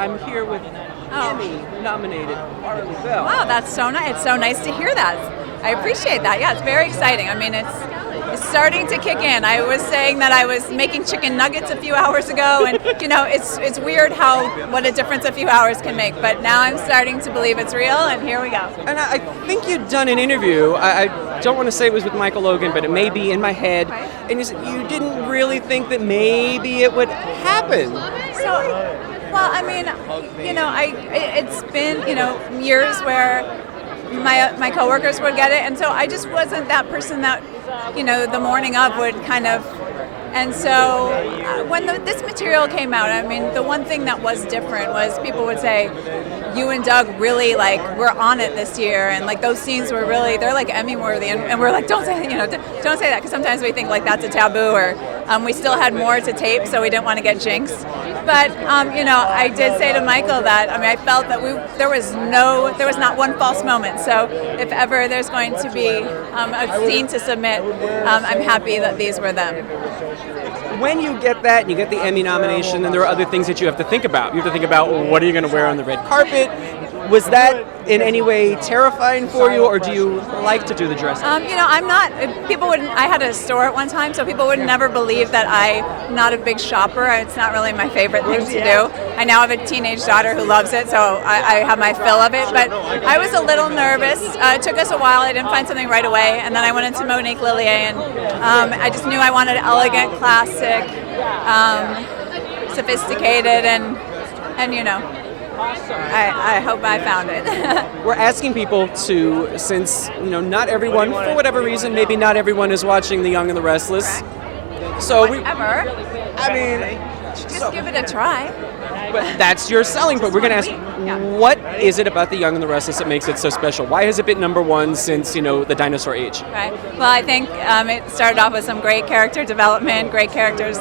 I'm here with Emmy-nominated Lauralee Bell. Wow, that's so nice. It's so nice to hear that. I appreciate that. Yeah, it's very exciting. I mean, it's starting to kick in. I was saying that I was making chicken nuggets a few hours ago, and it's weird what a difference a fefew hours can make. But now I'm starting to believe it's real, and here we go. And I think you'd done an interview. I don't want to say it was with Michael Logan, but it may be in my head. Right. And you said you didn't really think that maybe it would happen. So, well, I mean, it's been years where my coworkers would get it, and so I just wasn't that person that the morning of would kind of. And so when this material came out, I mean, the one thing that was different was people would say, you and Doug really we're on it this year, and those scenes were really, they're Emmy worthy, and we're like, don't say that, don't say that, because sometimes we think that's a taboo, or we still had more to tape, so we didn't want to get jinxed. But I did say to Michael that I felt that there was not one false moment. So if ever there's going to be a scene to submit, I'm happy that these were them. When you get that, and you get the Emmy nomination, then there are other things that you have to think about. You have to think about, what are you going to wear on the red carpet? Was that in any way terrifying for you, or do you like to do the dressing? I'm not. People wouldn't. I had a store at one time, so people would never believe that I'm not a big shopper. It's not really my favorite thing to do. I now have a teenage daughter who loves it, so I have my fill of it. But I was a little nervous. It took us a while. I didn't find something right away, and then I went into Monique Lillier, and I just knew I wanted elegant, classic, sophisticated, and I hope I found it. We're asking people to, since not everyone, for whatever reason, maybe not everyone is watching The Young and the Restless. Correct. So Whatever. Just give it a try. But that's your selling point. We're going to ask, what is it about The Young and the Restless that makes it so special? Why has it been number one since, the dinosaur age? Right. Well, I think it started off with some great character development, great characters.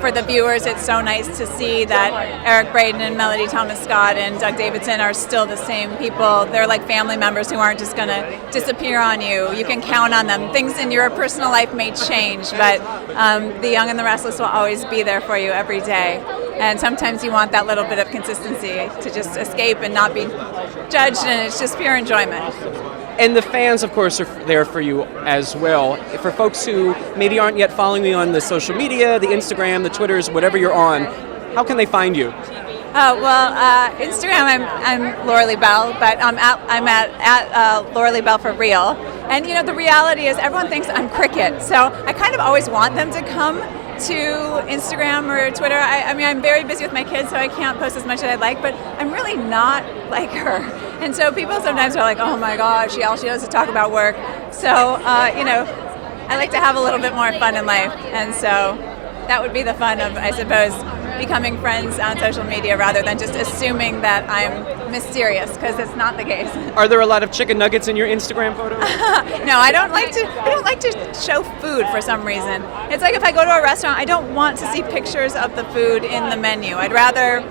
For the viewers, it's so nice to see that Eric Braeden and Melody Thomas Scott and Doug Davidson are still the same people. They're like family members who aren't just going to disappear on you. You can count on them. Things in your personal life may change, but The Young and the Restless will always be there for you every day. And sometimes you want that little bit of consistency to just escape and not be judged, and it's just pure enjoyment. And the fans, of course, are there for you as well. For folks who maybe aren't yet following you on the social media, the Instagram, the Twitters, whatever you're on, how can they find you? Instagram, I'm Lauralee Bell, but I'm at Lauralee Bell for real. And the reality is everyone thinks I'm Cricket, so I kind of always want them to come to Instagram or Twitter. I'm very busy with my kids, so I can't post as much as I'd like, but I'm really not like her. And so people sometimes are like, oh my gosh, all she does is talk about work. So, I like to have a little bit more fun in life. And so that would be the fun of, I suppose, becoming friends on social media rather than just assuming that I'm mysterious, because it's not the case. Are there a lot of chicken nuggets in your Instagram photos? No, I don't like to show food for some reason. It's like if I go to a restaurant, I don't want to see pictures of the food in the menu. I'd rather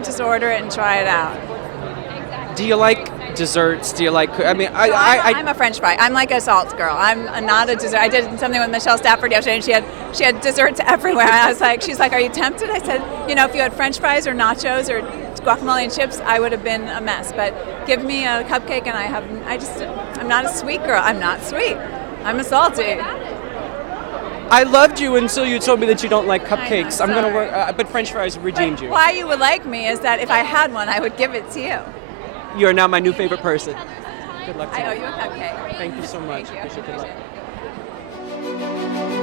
just order it and try it out. Do you like desserts? Do you like? I'm a French fry. I'm like a salt girl. I'm not a dessert. I did something with Michelle Stafford yesterday, and she had desserts everywhere. And she's like, "Are you tempted?" I said, if you had French fries or nachos or guacamole and chips, I would have been a mess. But give me a cupcake, and I'm not a sweet girl. I'm not sweet. I'm a salty. I loved you until you told me that you don't like cupcakes. I'm gonna work, but French fries redeemed you. Why you would like me is that if I had one, I would give it to you. You are now my new favorite person. Good luck to you. I owe you a cupcake. Thank you so much. Thank you. Appreciate it. Good luck.